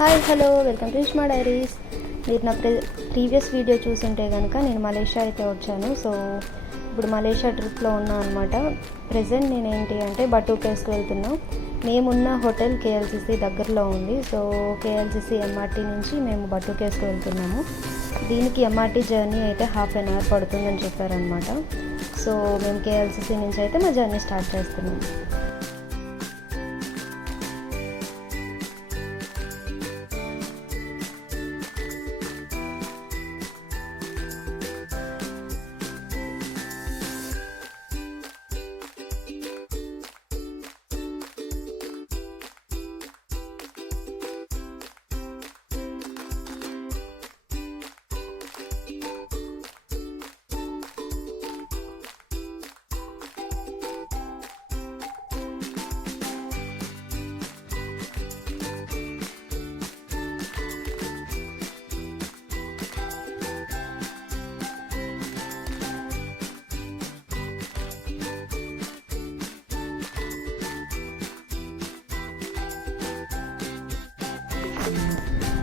Hi hello welcome to ఇష్మా diaries. మీరు నా previous video చూసుంటే కనుక నేను మలేషియా అయితే వచ్చాను. సో ఇప్పుడు మలేషియా ట్రిప్లో ఉన్నా అనమాట. ప్రజెంట్ నేను ఏంటి అంటే బటూకేస్కి వెళ్తున్నా. మేమున్న హోటల్ కేఎల్సిసి దగ్గరలో ఉంది. సో కేఎల్సిసి ఎంఆర్టీ నుంచి మేము బటూకేస్కి వెళ్తున్నాము. దీనికి ఎంఆర్టీ జర్నీ అయితే ½ అవర్ పడుతుందని చెప్పారనమాట. సో మేము కేఎల్సిసి నుంచి అయితే మా జర్నీ స్టార్ట్ చేస్తున్నాము.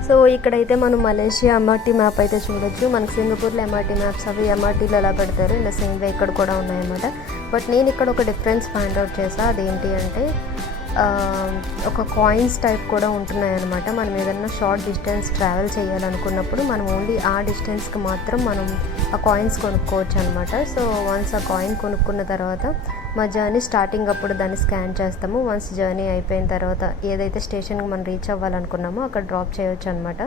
సో ఇక్కడైతే మనం మలేషియా ఎంఆర్టీ మ్యాప్ అయితే చూడొచ్చు. మనకి సింగపూర్లో ఎంఆర్టీ మ్యాప్స్ అవి ఎంఆర్టీలో ఎలా పెడతారు ఇలా సేమ్ వే ఇక్కడ కూడా ఉన్నాయన్నమాట. బట్ నేను ఇక్కడ ఒక డిఫరెన్స్ ఫైండ్ అవుట్ చేసా. అదేంటి అంటే ఒక కాయిన్స్ టైప్ కూడా ఉంటున్నాయన్నమాట. మనం ఏదైనా షార్ట్ డిస్టెన్స్ ట్రావెల్ చేయాలనుకున్నప్పుడు మనం ఓన్లీ ఆ డిస్టెన్స్కి మాత్రం మనం ఆ కాయిన్స్ కొనుక్కోవచ్చు అనమాట. సో వన్స్ ఆ కాయిన్ కొనుక్కున్న తర్వాత మా జర్నీ స్టార్టింగ్ అప్పుడు దాన్ని స్కాన్ చేస్తాము. వన్స్ జర్నీ అయిపోయిన తర్వాత ఏదైతే స్టేషన్కి మనం రీచ్ అవ్వాలనుకున్నామో అక్కడ డ్రాప్ చేయొచ్చు అనమాట.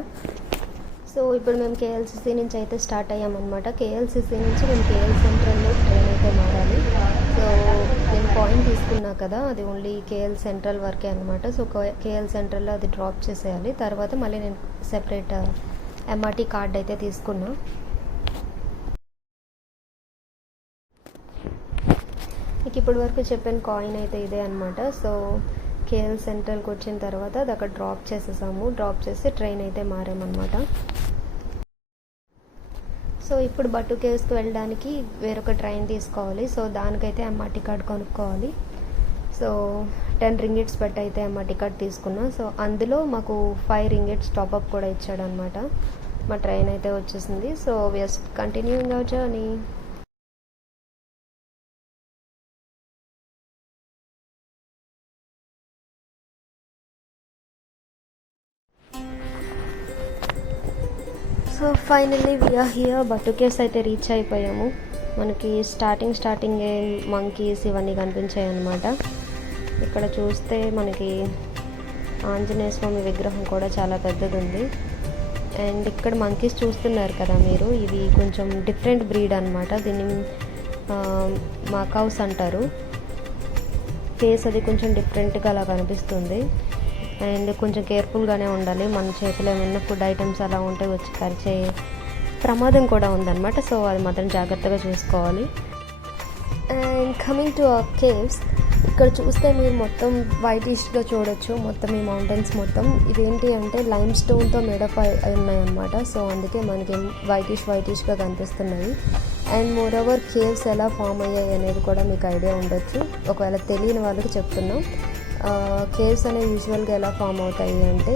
సో ఇప్పుడు మేము కేఎల్సిసి నుంచి అయితే స్టార్ట్ అయ్యామన్నమాట. కేఎల్సిసి నుంచి మేము కేఎల్ సెంట్రల్లో ట్రైన్ అయితే మారాలి. సో నేను కాయిన్ తీసుకున్నా కదా, అది ఓన్లీ కేఎల్ సెంట్రల్ వరకే అనమాట. సో కేఎల్ సెంట్రల్లో అది డ్రాప్ చేసేయాలి. తర్వాత మళ్ళీ నేను సెపరేట్ ఎంఆర్టీ కార్డ్ అయితే తీసుకున్నా. మీకు ఇప్పటి వరకు చెప్పిన కాయిన్ అయితే ఇదే అనమాట. సో కేఎల్ సెంట్రల్కి వచ్చిన తర్వాత అది అక్కడ డ్రాప్ చేసేసాము. డ్రాప్ చేసి ట్రైన్ అయితే మారామన్నమాట. సో ఇప్పుడు బటూకేవ్స్కి వెళ్ళడానికి వేరొక ట్రైన్ తీసుకోవాలి. సో దానికైతే ఎంఆర్టీ కార్డ్ కొనుక్కోవాలి. సో 10 రింగిట్స్ పెట్టి అయితే ఎంఆర్టీ కార్డ్ తీసుకున్నా. సో అందులో మాకు 5 రింగిట్స్ టాప్అప్ కూడా ఇచ్చాడనమాట. మా ట్రైన్ అయితే వచ్చేసింది. So we are continuing our journey. So finally we are here. Batu Caves అయితే రీచ్ అయిపోయాము. మనకి స్టార్టింగ్ మంకీస్ ఇవన్నీ కనిపించాయి అన్నమాట. ఇక్కడ చూస్తే మనకి ఆంజనేయ స్వామి విగ్రహం కూడా చాలా పెద్దది ఉంది. అండ్ ఇక్కడ మంకీస్ చూస్తున్నారు కదా మీరు, ఇవి కొంచెం డిఫరెంట్ బ్రీడ్ అనమాట. దీన్ని మాకౌస్ అంటారు. ఫేస్ అది కొంచెం డిఫరెంట్గా అలా కనిపిస్తుంది. అండ్ కొంచెం కేర్ఫుల్గానే ఉండాలి. మన చేతిలో ఏమైనా ఫుడ్ ఐటమ్స్ అలా ఉంటే వచ్చి కరిచే ప్రమాదం కూడా ఉందన్నమాట. సో అది మాత్రం జాగ్రత్తగా చూసుకోవాలి. And coming to our caves, ఇక్కడ చూస్తే మీరు మొత్తం వైటిష్గా చూడొచ్చు. మొత్తం ఈ మౌంటైన్స్ మొత్తం ఇదేంటి అంటే లైమ్ స్టోన్తో మేడప్ అయి ఉన్నాయన్నమాట. సో అందుకే మనకి వైటిష్గా కనిపిస్తున్నాయి. అండ్ మోర్ ఓవర్ కేవ్స్ ఎలా ఫామ్ అయ్యాయి అనేది కూడా మీకు ఐడియా ఉండొచ్చు. ఒకవేళ తెలియని వాళ్ళకి చెప్తున్నాం. కేవ్స్ అనేవి యూజువల్గా ఎలా ఫామ్ అవుతాయి అంటే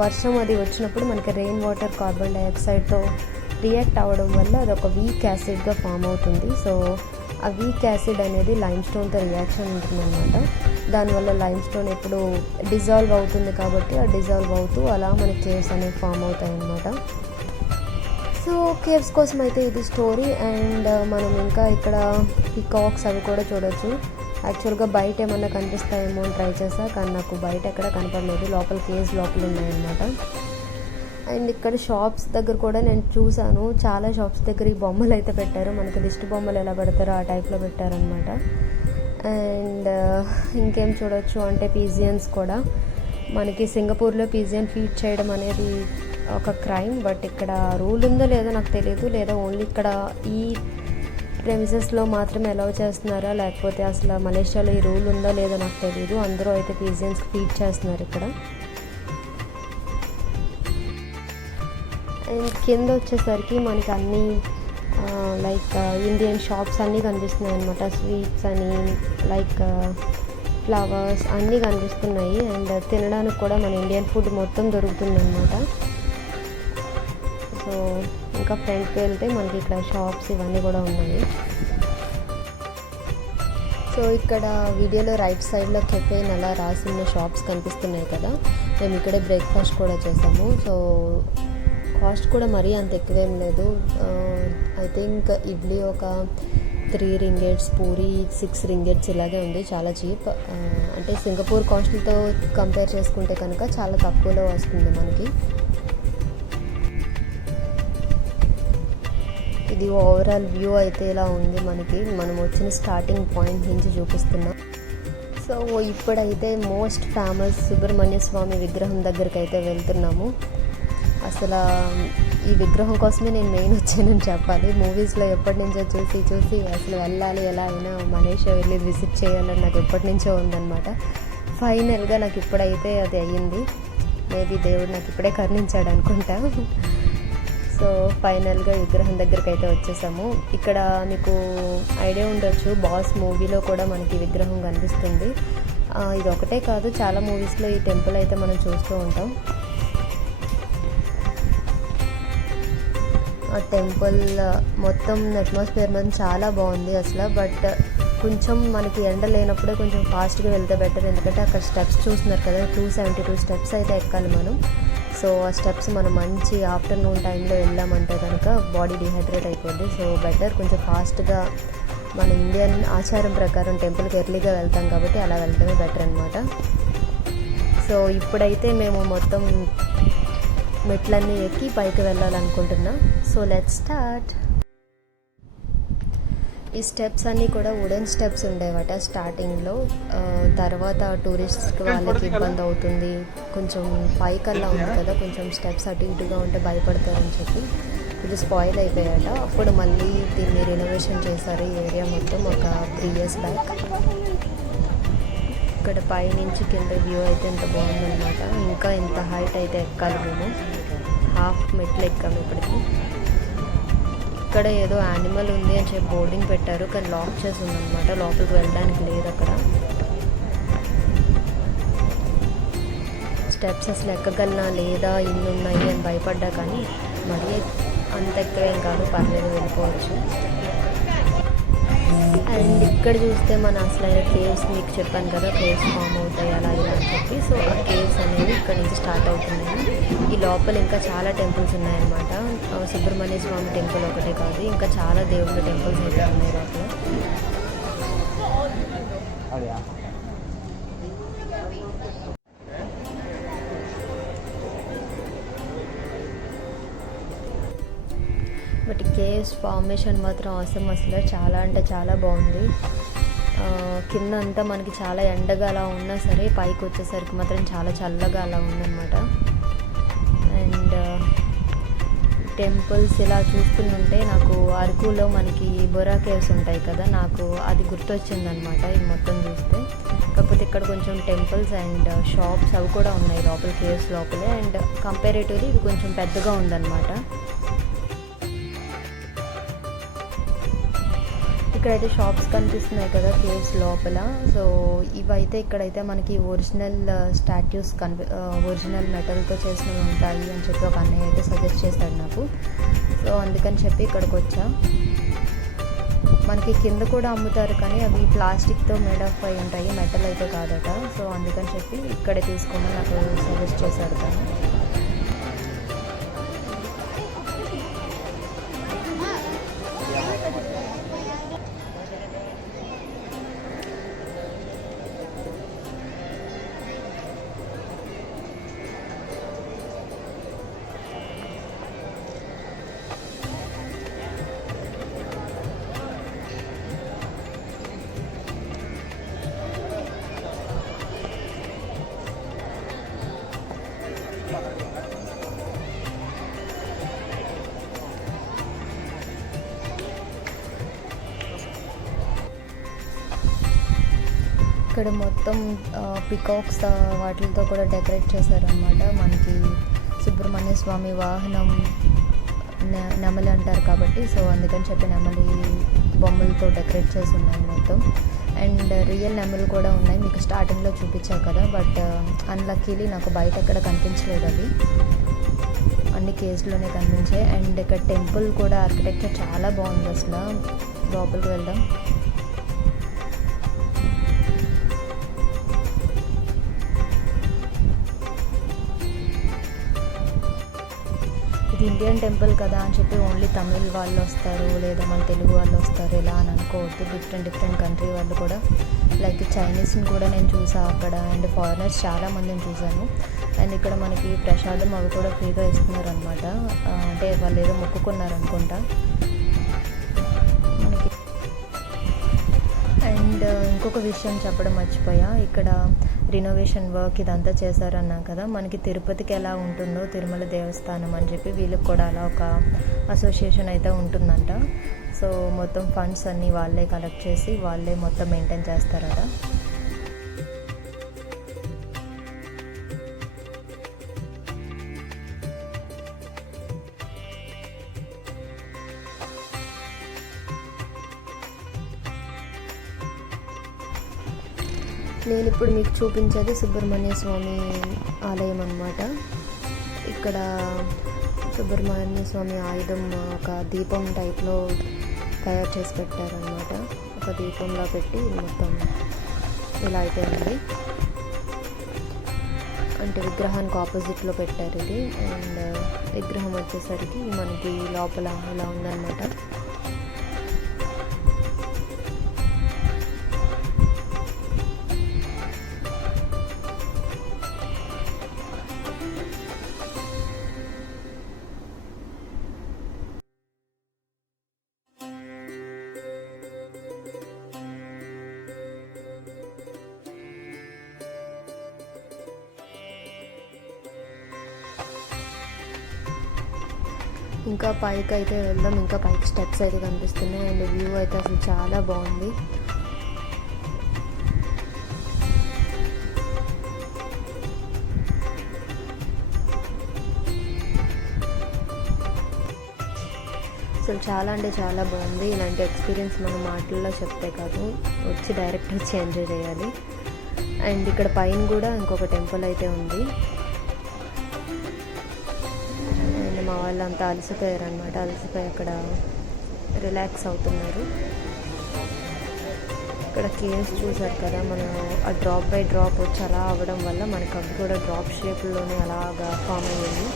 వర్షం అది వచ్చినప్పుడు మనకి రెయిన్ వాటర్ కార్బన్ డైఆక్సైడ్తో రియాక్ట్ అవ్వడం వల్ల అది ఒక వీక్ యాసిడ్గా ఫామ్ అవుతుంది. సో ఆ వీక్ యాసిడ్ అనేది లైమ్ స్టోన్తో రియాక్షన్ ఉంటుందన్నమాట. దానివల్ల లైమ్ స్టోన్ ఎప్పుడు డిజాల్వ్ అవుతుంది కాబట్టి ఆ డిజాల్వ్ అవుతూ అలా మనకి కేవ్స్ అనేవి ఫామ్ అవుతాయి అన్నమాట. సో కేవ్స్ కోసం అయితే ఇది స్టోరీ. అండ్ మనం ఇంకా ఇక్కడ పీకాక్స్ అవి కూడా చూడొచ్చు. యాక్చువల్గా బయట ఏమన్నా కనిపిస్తాయేమో అని ట్రై చేసా, కానీ నాకు బయట ఎక్కడ కనపడలేదు. లోపల కేవ్స్ లోపల ఉన్నాయన్నమాట. అండ్ ఇక్కడ షాప్స్ దగ్గర కూడా నేను చూసాను, చాలా షాప్స్ దగ్గర ఈ బొమ్మలు అయితే పెట్టారు. మనకి దిష్టి బొమ్మలు ఎలా పెడతారో ఆ టైప్లో పెట్టారనమాట. అండ్ ఇంకేం చూడొచ్చు అంటే పీజియన్స్ కూడా. మనకి సింగపూర్లో పీజియన్ ఫీడ్ చేయడం అనేది ఒక క్రైమ్. బట్ ఇక్కడ రూల్ ఉందో లేదో నాకు తెలియదు, లేదా ఓన్లీ ఇక్కడ ఈ ప్రెమిసెస్లో మాత్రమే అలౌ చేస్తున్నారా, లేకపోతే అసలు మలేషియాలో ఈ రూల్ ఉందో లేదో నాకు తెలియదు. అందరూ అయితే పీజియన్స్కి ఫీడ్ చేస్తున్నారు ఇక్కడ. అండ్ కింద వచ్చేసరికి మనకి అన్నీ లైక్ ఇండియన్ షాప్స్ అన్నీ కనిపిస్తున్నాయి అనమాట. స్వీట్స్ అని లైక్ ఫ్లవర్స్ అన్నీ కనిపిస్తున్నాయి. అండ్ తినడానికి కూడా మన ఇండియన్ ఫుడ్ మొత్తం దొరుకుతుంది అన్నమాట. సో ఇంకా ఫ్రంట్కి వెళ్తే మనకి ఇక్కడ షాప్స్ ఇవన్నీ కూడా ఉన్నాయి. సో ఇక్కడ వీడియోలో రైట్ సైడ్లో కెఫే అలా రాసిన షాప్స్ కనిపిస్తున్నాయి కదా, మేము ఇక్కడే బ్రేక్ఫాస్ట్ కూడా చేసాము. సో కాస్ట్ కూడా మరీ అంత ఎక్కువేం లేదు. ఐ థింక్ ఇడ్లీ ఒక 3 రింగెట్స్, పూరి 6 రింగెట్స్ ఇలాగే ఉంది. చాలా చీప్. అంటే సింగపూర్ కాస్ట్లతో కంపేర్ చేసుకుంటే కనుక చాలా తక్కువలో వస్తుంది మనకి. ఇది ఓవరాల్ వ్యూ అయితే ఇలా ఉంది మనకి. మనం వచ్చిన స్టార్టింగ్ పాయింట్ నుంచి చూపిస్తున్నాం. సో ఇప్పుడైతే మోస్ట్ ఫేమస్ సుబ్రహ్మణ్య స్వామి విగ్రహం దగ్గరికి అయితే వెళ్తున్నాము. అసలు ఈ విగ్రహం కోసమే నేను మెయిన్ వచ్చానని చెప్పాలి. మూవీస్లో ఎప్పటి నుంచో చూసి అసలు వెళ్ళాలి, ఎలా అయినా మలేషియా వెళ్ళి విజిట్ చేయాలని నాకు ఎప్పటి నుంచో ఉందన్నమాట. ఫైనల్గా నాకు ఇప్పుడైతే అది అయ్యింది. మేబీ దేవుడు నాకు ఇప్పుడే కరుణించాడు అనుకుంటా. సో ఫైనల్గా విగ్రహం దగ్గరికి అయితే వచ్చేసాము. ఇక్కడ మీకు ఐడియా ఉండొచ్చు, బాస్ మూవీలో కూడా మనకి విగ్రహం కనిపిస్తుంది. ఇది ఒకటే కాదు, చాలా మూవీస్లో ఈ టెంపుల్ అయితే మనం చూస్తూ ఉంటాం. ఆ టెంపుల్ మొత్తం అట్మాస్ఫియర్ మొత్తం చాలా బాగుంది అసలు. బట్ కొంచెం మనకి ఎండ లేనప్పుడే కొంచెం ఫాస్ట్గా వెళ్తే బెటర్. ఎందుకంటే అక్కడ స్టెప్స్ చూస్తున్నారు కదా, 272 స్టెప్స్ అయితే ఎక్కాలి మనం. సో ఆ స్టెప్స్ మనం మంచి ఆఫ్టర్నూన్ టైంలో వెళ్ళామంటే కనుక బాడీ డిహైడ్రేట్ అయిపోద్ది. సో బెటర్ కొంచెం ఫాస్ట్గా మన ఇండియన్ ఆచారం ప్రకారం టెంపుల్కి ఎర్లీగా వెళ్తాం కాబట్టి అలా వెళ్ళడమే బెటర్ అనమాట. సో ఇప్పుడైతే మేము మొత్తం మెట్లన్నీ ఎక్కి పైకి వెళ్ళాలనుకుంటున్నా. So let's start. ఈ స్టెప్స్ అన్నీ కూడా వుడెన్ స్టెప్స్ ఉండేవట స్టార్టింగ్లో. తర్వాత టూరిస్ట్ వాళ్ళకి ఇబ్బంది అవుతుంది, కొంచెం పైకల్లా ఉంది కదా, కొంచెం స్టెప్స్ అటు ఇటుగా ఉంటే భయపడతారని చెప్పి ఇది స్పాయిల్ అయిపోయాట. అప్పుడు మళ్ళీ దీన్ని రెనోవేషన్ చేశారు ఈ ఏరియా మొత్తం ఒక 3 years బ్యాక్. ఇక్కడ పైనుంచి కింద వ్యూ అయితే ఎంత బాగుందన్నమాట. ఇంకా ఎంత హైట్ అయితే ఎక్కాలి, మేము హాఫ్ మెట్లు ఎక్కాము ఇప్పటికి. ఇక్కడ ఏదో యానిమల్ ఉంది అని చెప్పి బోర్డింగ్ పెట్టారు, కానీ లాక్ చేసి ఉందన్నమాట, లోపలికి వెళ్ళడానికి లేదు అక్కడ. స్టెప్స్ అసలు ఎక్కగలనా లేదా, ఇన్ని ఉన్నాయి అని భయపడ్డా, కానీ మరీ అంత ఎక్కువేం కాదు, పర్లేదు, వెళ్ళిపోవచ్చు. అండ్ ఇక్కడ చూస్తే మన అసలైన కేవ్స్ మీకు చెప్పాను కదా, కేవ్స్ ఫామ్ అవుతాయి అలా ఇలా అని చెప్పి. సో ఆ కేవ్స్ అనేవి ఇక్కడ నుంచి స్టార్ట్ అవుతున్నాయి. ఈ లోపల ఇంకా చాలా టెంపుల్స్ ఉన్నాయన్నమాట. సుబ్రహ్మణ్య స్వామి టెంపుల్ ఒకటే కాదు, ఇంకా చాలా దేవుళ్ళ టెంపుల్స్ అయితే ఉన్నాయి లోపల. బట్ కేవ్స్ ఫార్మేషన్ మాత్రం అవసరం, అసలు చాలా అంటే చాలా బాగుంది. కింద అంతా మనకి చాలా ఎండగా అలా ఉన్నా సరే పైకి వచ్చేసరికి మాత్రం చాలా చల్లగా అలా ఉందన్నమాట. అండ్ టెంపుల్స్ ఇలా చూస్తుంటే నాకు అరకులో మనకి బొరా కేవ్స్ ఉంటాయి కదా, నాకు అది గుర్తొచ్చిందనమాట ఇది మొత్తం చూస్తే. కాకపోతే ఇక్కడ కొంచెం టెంపుల్స్ అండ్ షాప్స్ అవి కూడా ఉన్నాయి లోపల, కేవ్స్ లోపలే. అండ్ కంపారేటివ్లీ ఇది కొంచెం పెద్దగా ఉందన్నమాట. ఇక్కడైతే షాప్స్ కనిపిస్తున్నాయి కదా కేవ్స్ లోపల. సో ఇవైతే ఇక్కడైతే మనకి ఒరిజినల్ స్టాట్యూస్ ఒరిజినల్ మెటల్తో చేసినవి ఉంటాయి అని చెప్పి ఒక అన్నయ్య అయితే సజెస్ట్ చేశాడు నాకు. సో అందుకని చెప్పి ఇక్కడికి వచ్చా. మనకి కింద కూడా అమ్ముతారు, కానీ అవి ప్లాస్టిక్తో మేడ్ ఆఫ్ అయి ఉంటాయి, మెటల్ అయితే కాదట. సో అందుకని చెప్పి ఇక్కడే తీసుకోమని నాకు సజెస్ట్ చేశాడు తను. ఇక్కడ మొత్తం పికాక్స్ వాటితో కూడా డెకరేట్ చేశారనమాట. మనకి సుబ్రహ్మణ్య స్వామి వాహనం నెమలి అంటారు కాబట్టి, సో అందుకని చెప్పి నెమలి బొమ్మలతో డెకరేట్ చేసి ఉన్నాయి మొత్తం. అండ్ రియల్ నెమలు కూడా ఉన్నాయి, మీకు స్టార్టింగ్లో చూపించాను కదా. బట్ అన్లక్కీలీ నాకు బయట ఎక్కడ కనిపించలేదు అవి, అన్ని కేసులోనే కనిపించాయి. అండ్ ఇక్కడ టెంపుల్ కూడా ఆర్కిటెక్చర్ చాలా బాగుంది. అసలు లోపలికి వెళ్దాం. ఇది ఇండియన్ టెంపుల్ కదా అని చెప్పి ఓన్లీ తమిళ్ వాళ్ళు వస్తారు లేదా మన తెలుగు వాళ్ళు వస్తారు ఇలా అని అనుకోవద్దు. డిఫరెంట్ కంట్రీ వాళ్ళు కూడా, లైక్ చైనీస్ని కూడా నేను చూసాను అక్కడ. అండ్ ఫారినర్స్ చాలామందిని చూశాను. అండ్ ఇక్కడ మనకి ప్రసాదం అవి కూడా ఫ్రీగా ఇస్తున్నారు అనమాట. అంటే వాళ్ళు ఏదో మొక్కుకున్నారు అనుకుంటా మనకి. అండ్ ఇంకొక విషయం చెప్పడం మర్చిపోయా, ఇక్కడ రినోవేషన్ వర్క్ ఇదంతా చేశారన్నా కదా. మనకి తిరుపతికి ఎలా ఉంటుందో తిరుమల దేవస్థానం అని చెప్పి వీళ్ళకి కూడా అలా ఒక అసోసియేషన్ అయితే ఉంటుందంట. సో మొత్తం ఫండ్స్ అన్నీ వాళ్ళే కలెక్ట్ చేసి వాళ్ళే మొత్తం మెయింటైన్ చేస్తారట. నేను ఇప్పుడు మీకు చూపించేది సుబ్రహ్మణ్య స్వామి ఆలయం అన్నమాట. ఇక్కడ సుబ్రహ్మణ్య స్వామి ఆయుధం ఒక దీపం టైప్లో తయారు చేసి పెట్టారనమాట. ఒక దీపంలా పెట్టి మొత్తం ఇలా అయితే ఉంది. అంటే విగ్రహానికి ఆపోజిట్లో పెట్టారు ఇది. అండ్ విగ్రహం వచ్చేసరికి మనకి లోపల ఇలా ఉందన్నమాట. ఇంకా పైకి అయితే వెళ్దాం. ఇంకా పైకి స్టెప్స్ అయితే కనిపిస్తున్నాయి. అండ్ వ్యూ అయితే అసలు చాలా బాగుంది. అసలు చాలా అంటే చాలా బాగుంది. ఇలాంటి ఎక్స్పీరియన్స్ మనం మాటల్లో చెప్తే కాదు, డైరెక్ట్ వచ్చి ఎంజాయ్ చేయాలి. అండ్ ఇక్కడ పైన కూడా ఇంకొక టెంపుల్ అయితే ఉంది. అండ్ మా వాళ్ళంతా అలసిపోయారు అనమాట. అలసిపోయి అక్కడ రిలాక్స్ అవుతున్నారు. ఇక్కడ కేవ్స్ చూసారు కదా, మనం ఆ డ్రాప్ బై డ్రాప్ వచ్చి అలా అవ్వడం వల్ల మనకు అవి కూడా డ్రాప్ షేప్లోనే అలాగా ఫామ్ అయ్యింది.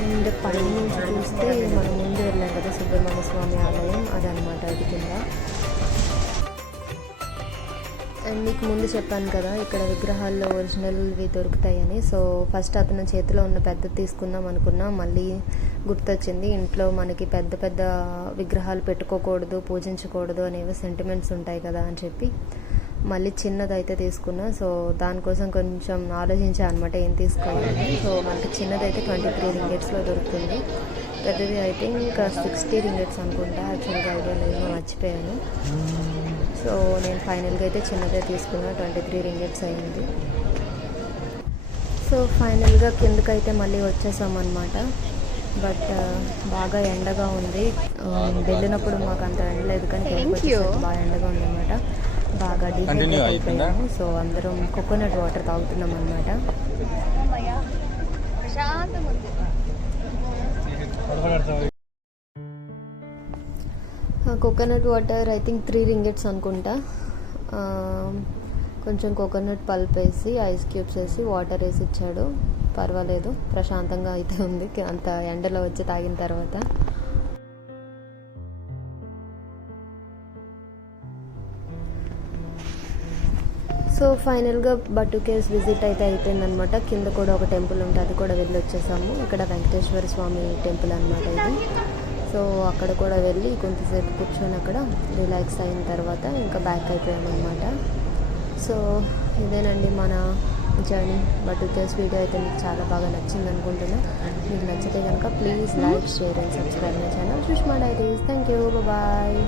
అండ్ పైన నుంచి చూస్తే మనం ముందు వెళ్ళాం కదా సుబ్రహ్మణ్య స్వామి ఆలయం, అదనమాట ఇది కింద. అండ్ మీకు ముందు చెప్పాను కదా ఇక్కడ విగ్రహాల్లో ఒరిజినల్వి దొరుకుతాయని. సో ఫస్ట్ అతను చేతిలో ఉన్న పెద్దది తీసుకుందాం అనుకున్నా, మళ్ళీ గుర్తొచ్చింది ఇంట్లో మనకి పెద్ద పెద్ద విగ్రహాలు పెట్టుకోకూడదు, పూజించకూడదు అనేవి సెంటిమెంట్స్ ఉంటాయి కదా అని చెప్పి మళ్ళీ చిన్నది అయితే తీసుకున్నా. సో దానికోసం కొంచెం ఆలోచించాను అనమాట ఏం తీసుకోవాలి. సో మనకి చిన్నది అయితే 23 రింగెట్స్లో దొరుకుతుంది. పెద్దది ఐ థింక్ 60 రింగెట్స్ అనుకుంటా, యాక్చువల్గా ఐడియా లేదు, మర్చిపోయాను. సో నేను ఫైనల్గా అయితే చిన్నదే తీసుకున్నా, 23 రింగెట్స్ అయింది. సో ఫైనల్గా కిందకైతే మళ్ళీ వచ్చేసామన్నమాట. బట్ బాగా ఎండగా ఉంది. వెళ్ళినప్పుడు మాకు అంత ఎండ లేదు, కానీ బాగా ఎండగా ఉందన్నమాట. బాగా డిహైడ్రేట్ అయిపోయాము. సో అందరం కోకోనట్ వాటర్ తాగుతున్నాం అన్నమాట. కోకోనట్ వాటర్ ఐ థింక్ 3 రింగెట్స్ అనుకుంటా. కొంచెం కోకోనట్ పల్ప్ వేసి ఐస్ క్యూబ్స్ వేసి వాటర్ వేసి ఇచ్చాడు. పర్వాలేదు, ప్రశాంతంగా అయితే ఉంది అంత ఎండలో వచ్చి తాగిన తర్వాత. సో ఫైనల్గా బట్టు కేవ్స్ విజిట్ అయితే అయిపోయిందనమాట. కింద కూడా ఒక టెంపుల్ ఉంటుంది, అది కూడా వెళ్ళి వచ్చేసాము. ఇక్కడ వెంకటేశ్వర స్వామి టెంపుల్ అనమాట ఇది. సో అక్కడ కూడా వెళ్ళి కొంతసేపు కూర్చొని అక్కడ రిలాక్స్ అయిన తర్వాత ఇంకా బ్యాక్ అయిపోయామన్నమాట. సో ఇదేనండి మన జర్నీ. బట్టు కేవ్స్ వీడియో అయితే మీకు చాలా బాగా నచ్చింది అనుకుంటున్నా. మీకు నచ్చితే కనుక please like, share and subscribe my channel Sushma diaries. Thank you, bye.